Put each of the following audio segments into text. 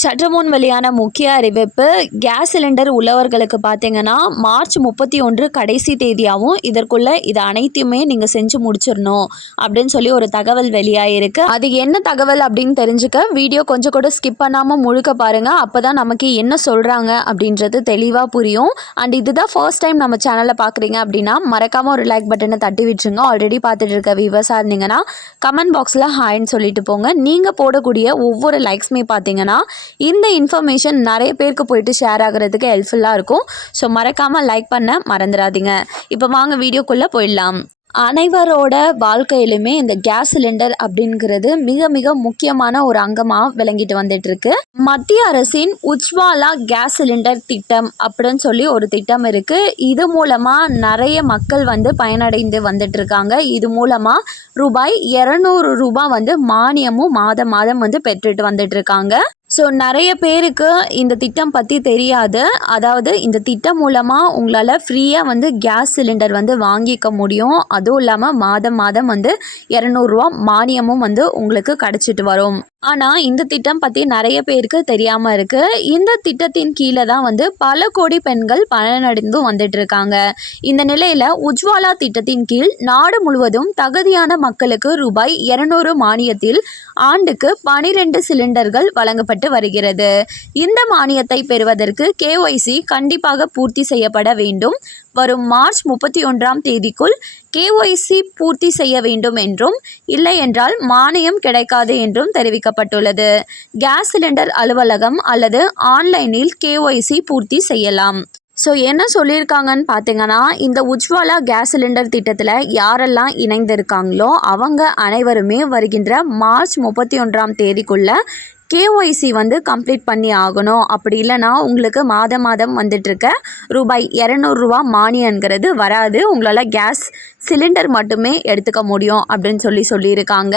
சற்று முன் வெளியான முக்கிய அறிவிப்பு கேஸ் சிலிண்டர் உள்ளவர்களுக்கு பார்த்தீங்கன்னா மார்ச் முப்பத்தி ஒன்று கடைசி தேதியாகவும் இதற்குள்ள இது அனைத்தையுமே நீங்கள் செஞ்சு முடிச்சிடணும் அப்படின்னு சொல்லி ஒரு தகவல் வெளியாகிருக்கு அது என்ன தகவல் அப்படின்னு தெரிஞ்சுக்க வீடியோ கொஞ்சம் கூட ஸ்கிப் பண்ணாமல் முழுக்க பாருங்கள் அப்போ தான் நமக்கு என்ன சொல்கிறாங்க அப்படின்றது தெளிவாக புரியும். அண்ட் இதுதான் ஃபர்ஸ்ட் டைம் நம்ம சேனலை பார்க்குறீங்க அப்படின்னா மறக்காமல் ஒரு லைக் பட்டனை தட்டி விட்டுருங்க. ஆல்ரெடி பார்த்துட்டு இருக்க வியூவர்ஸாக இருந்தீங்கன்னா கமெண்ட் பாக்ஸில் ஹாய்ன்னு சொல்லிட்டு போங்க. நீங்கள் போடக்கூடிய ஒவ்வொரு லைக்ஸுமே பார்த்தீங்கன்னா இந்த இன்ஃபர்மேஷன் நிறைய பேருக்கு போயிட்டு ஷேர் ஆகிறதுக்கு ஹெல்ப்ஃபுல்லாக இருக்கும். ஸோ மறக்காமல் லைக் பண்ண மறந்துடாதீங்க. இப்போ வாங்க வீடியோக்குள்ளே போயிடலாம். அனைவரோட வாழ்க்கையிலுமே இந்த கேஸ் சிலிண்டர் அப்படிங்கிறது மிக மிக முக்கியமான ஒரு அங்கமாக விளங்கிட்டு வந்துட்டு இருக்கு மத்திய அரசின் உஜ்வாலா கேஸ் சிலிண்டர் திட்டம் அப்படின்னு சொல்லி ஒரு திட்டம் இருக்கு. இது மூலமா நிறைய மக்கள் வந்து பயனடைந்து வந்துட்டு இருக்காங்க இது மூலமா ரூபாய் இரநூறு ரூபாய் வந்து மானியமும் மாதம் மாதம் வந்து பெற்றுட்டு வந்துட்டு இருக்காங்க ஸோ நிறைய பேருக்கு இந்த திட்டம் பற்றி தெரியாது. அதாவது இந்த திட்டம் மூலமாக உங்களால் ஃப்ரீயாக வந்து கேஸ் சிலிண்டர் வந்து வாங்கிக்க முடியும். அதுவும் இல்லாமல் மாதம் மாதம் வந்து இரநூறுவா மானியமும் வந்து உங்களுக்கு கிடச்சிட்டு வரும். ஆனால் இந்த திட்டம் பற்றி நிறைய பேருக்கு தெரியாமல் இருக்குது இந்த திட்டத்தின் கீழே தான் வந்து பல கோடி பெண்கள் பலனடைந்தும் வந்துட்டு இருக்காங்க. இந்த நிலையில் உஜ்வாலா திட்டத்தின் கீழ் நாடு முழுவதும் தகுதியான மக்களுக்கு ரூபாய் இரநூறு மானியத்தில் ஆண்டுக்கு பனிரெண்டு சிலிண்டர்கள் வழங்கப்பட்டு வருகிறது. இந்த மானியத்தை பெறுவதற்கு கேஒய்சி கண்டிப்பாக பூர்த்தி செய்யப்பட வேண்டும். வரும் மார்ச் முப்பத்தி ஒன்றாம் தேதிக்குள் கேஒய்சி பூர்த்தி செய்ய வேண்டும் என்றும் இல்லை என்றால் மானியம் கிடைக்காது என்றும் தெரிவிக்கப்பட்டுள்ளது. கேஸ் சிலிண்டர் அலுவலகம் அல்லது ஆன்லைனில் கேஒய்சி பூர்த்தி செய்யலாம். ஸோ என்ன சொல்லியிருக்காங்கன்னு பார்த்தீங்கன்னா இந்த உஜ்வாலா கேஸ் சிலிண்டர் திட்டத்தில் யாரெல்லாம் இணைந்திருக்காங்களோ அவங்க அனைவருமே வருகின்ற மார்ச் முப்பத்தி ஒன்றாம் தேதிக்குள்ளே கேஒய்சி வந்து கம்ப்ளீட் பண்ணி ஆகணும். அப்படி இல்லைன்னா உங்களுக்கு மாதம் மாதம் வந்துட்டுருக்க ரூபாய் இரநூறுவா மானியங்கிறது வராது. உங்களால் கேஸ் சிலிண்டர் மட்டுமே எடுத்துக்க முடியும் அப்படின்னு சொல்லி சொல்லியிருக்காங்க.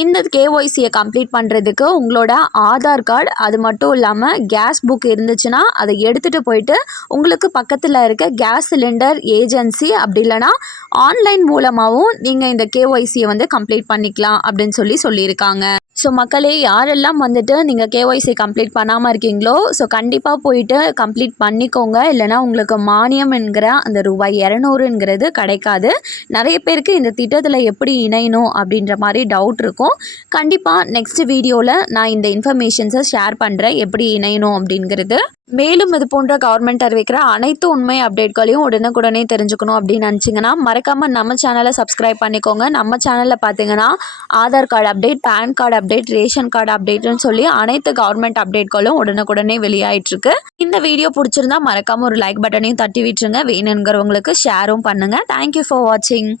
இந்த கேஒய்சியை கம்ப்ளீட் பண்ணுறதுக்கு உங்களோட ஆதார் கார்டு அது மட்டும் இல்லாமல் கேஸ் புக் இருந்துச்சுன்னா அதை எடுத்துகிட்டு போயிட்டு உங்களுக்கு பக்கத்தில் இருக்க கேஸ் சிலிண்டர் ஏஜென்சி அப்படி இல்லைன்னா ஆன்லைன் மூலமாகவும் நீங்கள் இந்த கேஒய்சியை வந்து கம்ப்ளீட் பண்ணிக்கலாம் அப்படின்னு சொல்லி சொல்லியிருக்காங்க. ஸோ மக்களே யாரெல்லாம் வந்துட்டு நீங்கள் கேஒய்சி கம்ப்ளீட் பண்ணாமல் இருக்கீங்களோ ஸோ கண்டிப்பாக போயிட்டு கம்ப்ளீட் பண்ணிக்கோங்க. இல்லைனா உங்களுக்கு மானியம் என்கிற அந்த ரூபாய் இரநூறுங்கிறது கிடைக்காது. நிறைய பேருக்கு இந்த திட்டத்தில் எப்படி இணையணும் அப்படின்ற மாதிரி டவுட் இருக்கும். கண்டிப்பாக நெக்ஸ்ட் வீடியோவில் நான் இந்த இன்ஃபர்மேஷன்ஸை ஷேர் பண்ணுறேன் எப்படி இணையணும் அப்படிங்கிறது. மேலும் இது போன்ற கவர்மெண்ட் அறிவிக்கிற அனைத்து உண்மை அப்டேட்களையும் உடனுக்குடனே தெரிஞ்சுக்கணும் அப்படின்னு நினச்சிங்கன்னா மறக்காமல் நம்ம சேனலை சப்ஸ்கிரைப் பண்ணிக்கோங்க. நம்ம சேனலில் பார்த்தீங்கன்னா Aadhaar card update PAN card update ration card அப்டேட்னு சொல்லி அனைத்து கவர்மெண்ட் அப்டேட்களும் உடனுக்குடனே வெளியாயிட்டிருக்கு. இந்த வீடியோ பிடிச்சிருந்தா மறக்காமல் ஒரு லைக் பட்டனையும் தட்டி விட்டுருங்க. வேணுங்கிறவங்களுக்கு ஷேரும் பண்ணுங்கள் தேங்க்யூ ஃபார் வாட்சிங்